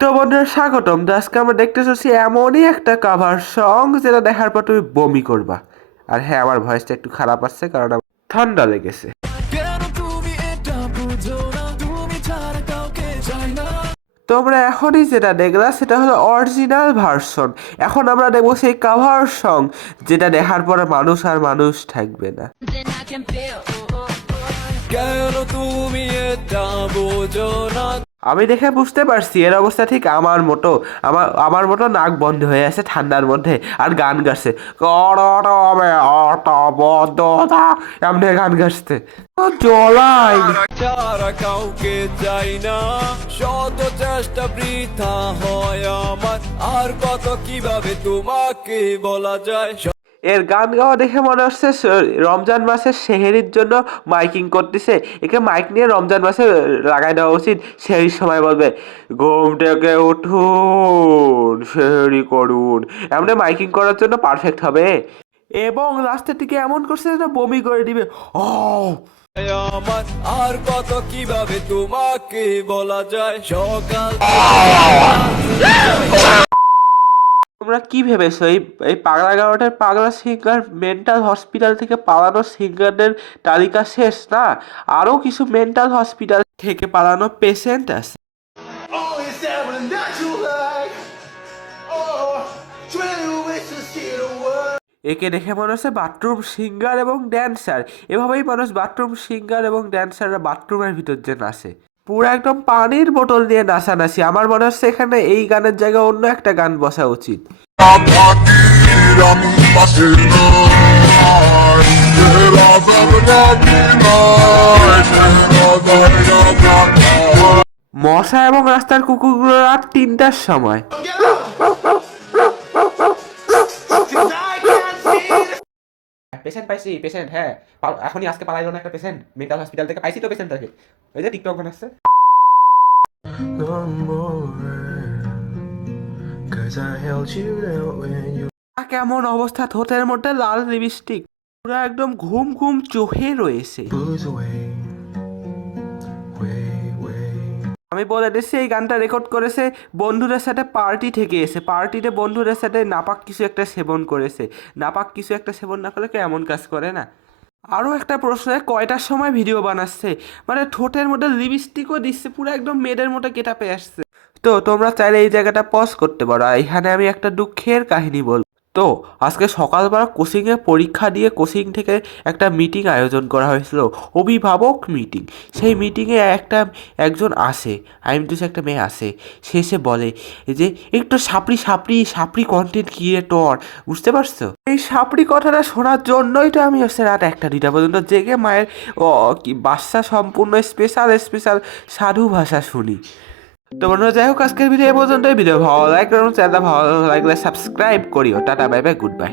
তো বন্ধুরা স্বাগতম। তো আজকে আমরা দেখতে চাচ্ছি এমনই একটা কাভার সং যেটা দেখার পর তুমি বমি করবা। আর হ্যাঁ, আমার ভয়েসটা একটু খারাপ আসছে কারণ আমার ঠান্ডা লেগেছে। তোমরা এখনই যেটা দেখলা সেটা হলো অরিজিনাল ভার্সন। এখন আমরা দেখবো সেই কাভার সং যেটা দেখার পরে মানুষ আর মানুষ থাকবে না। আমি দেখে বুঝতে পারছি এর অবস্থা ঠিক আমার মতো। আমার মতো নাক বন্ধ হয়ে আছে ঠান্ডার মধ্যে আর গান গাচ্ছে এমনি গান গাচ্ছে জলাই কাউকে চাই না, শত চেষ্টা বৃথা হয় আমার, আর কত কিভাবে তোমাকে বলা যায়। এর গান গাওয়া দেখে মনে হচ্ছে রমজান মাসের সেহেরির জন্য মাইকিং করতেছে। একে মাইক নিয়ে রমজান মাসে লাগাই দেওয়া উচিত। সেহেরির সময় বলবে ঘুম থেকে উঠুন সেহেরি করুন, এমনি মাইকিং করার জন্য পারফেক্ট হবে। এবং লাস্টের দিকে এমন করছে যেন বমি করে দিবে। ও আমার, আর কত কিভাবে তোমাকে বলা যায়। সকাল তোমরা কি ভেবেছো এই এই পাগলাগারোটার পাগলা সিঙ্গার মেন্টাল হসপিটাল থেকে পালানো সিঙ্গারদের তালিকা শেষ না? আরও কিছু মেন্টাল হসপিটাল থেকে পালানো পেশেন্ট আছে। একে দেখে মনে হচ্ছে বাথরুম সিঙ্গার এবং ড্যান্সার। এভাবেই মানুষ বাথরুম সিঙ্গার এবং ড্যান্সাররা বাথরুমের ভিতর যে নাচে, পুরো একদম পানির বোতল দিয়ে নাচানাচি। আমার মনে হচ্ছে এখানে এই গানের জায়গায় অন্য একটা গান বসা উচিত। মশা এবং রাস্তার কুকুরগুলো রাত 3টার সময়। পেশেন্ট পাইছি, পেশেন্ট। হ্যাঁ, এখনই আজকে পালাইলো না একটা পেশেন্ট মেন্টাল হসপিটাল থেকে। পাইছি তো পেশেন্টটাকে, ওই যে টিকটক বানাচ্ছে। কেমন অবস্থা, ঠোঁটের মধ্যে লাল লিপস্টিক, পুরো একদম ঘুম ঘুম চোখে রয়েছে। আমি বলে দিচ্ছি এই গানটা রেকর্ড করেছে বন্ধুদের সাথে পার্টি থেকে এসে। পার্টিতে বন্ধুদের সাথে নাপাক কিছু একটা সেবন করেছে। নাপাক কিছু একটা সেবন না করলে কেউ এমন কাজ করে না। আরও একটা প্রশ্ন, কয়টার সময় ভিডিও বানাচ্ছে? মানে ঠোঁটের মধ্যে লিপস্টিকও দিচ্ছে, পুরো একদম মেয়েদের মতো গেটাপে আসছে। তো তোমরা চাইলে এই জায়গাটা পজ করতে পারো। আর এখানে আমি একটা দুঃখের কাহিনী বলবো। তো আজকে সকালবেলা কোচিংয়ে পরীক্ষা দিয়ে কোচিং থেকে একটা মিটিং আয়োজন করা হয়েছিল, অভিভাবক মিটিং। সেই মিটিংয়ে একজন আসে, আইমতুস একটা মেয়ে আসে। সে এসে বলে যে একটু সাপড়ি সাপড়ি সাপড়ি কন্টেন্ট ক্রিয়েটর, বুঝতে পারছো? এই সাপড়ি কথাটা শোনার জন্যই তো আমি হচ্ছে রাত 1টা 2টা পর্যন্ত জেগে মায়ের কি বাচ্চা সম্পূর্ণ স্পেশাল স্পেশাল সাধু ভাষা শুনি। তো বন্ধুরা যাই হোক, আজকের ভিডিও এ পর্যন্তই। ভিডিও ভালো লাগলে চ্যানেলটা ভালো লাগলে সাবস্ক্রাইব করিও। Tata bye bye, good bye.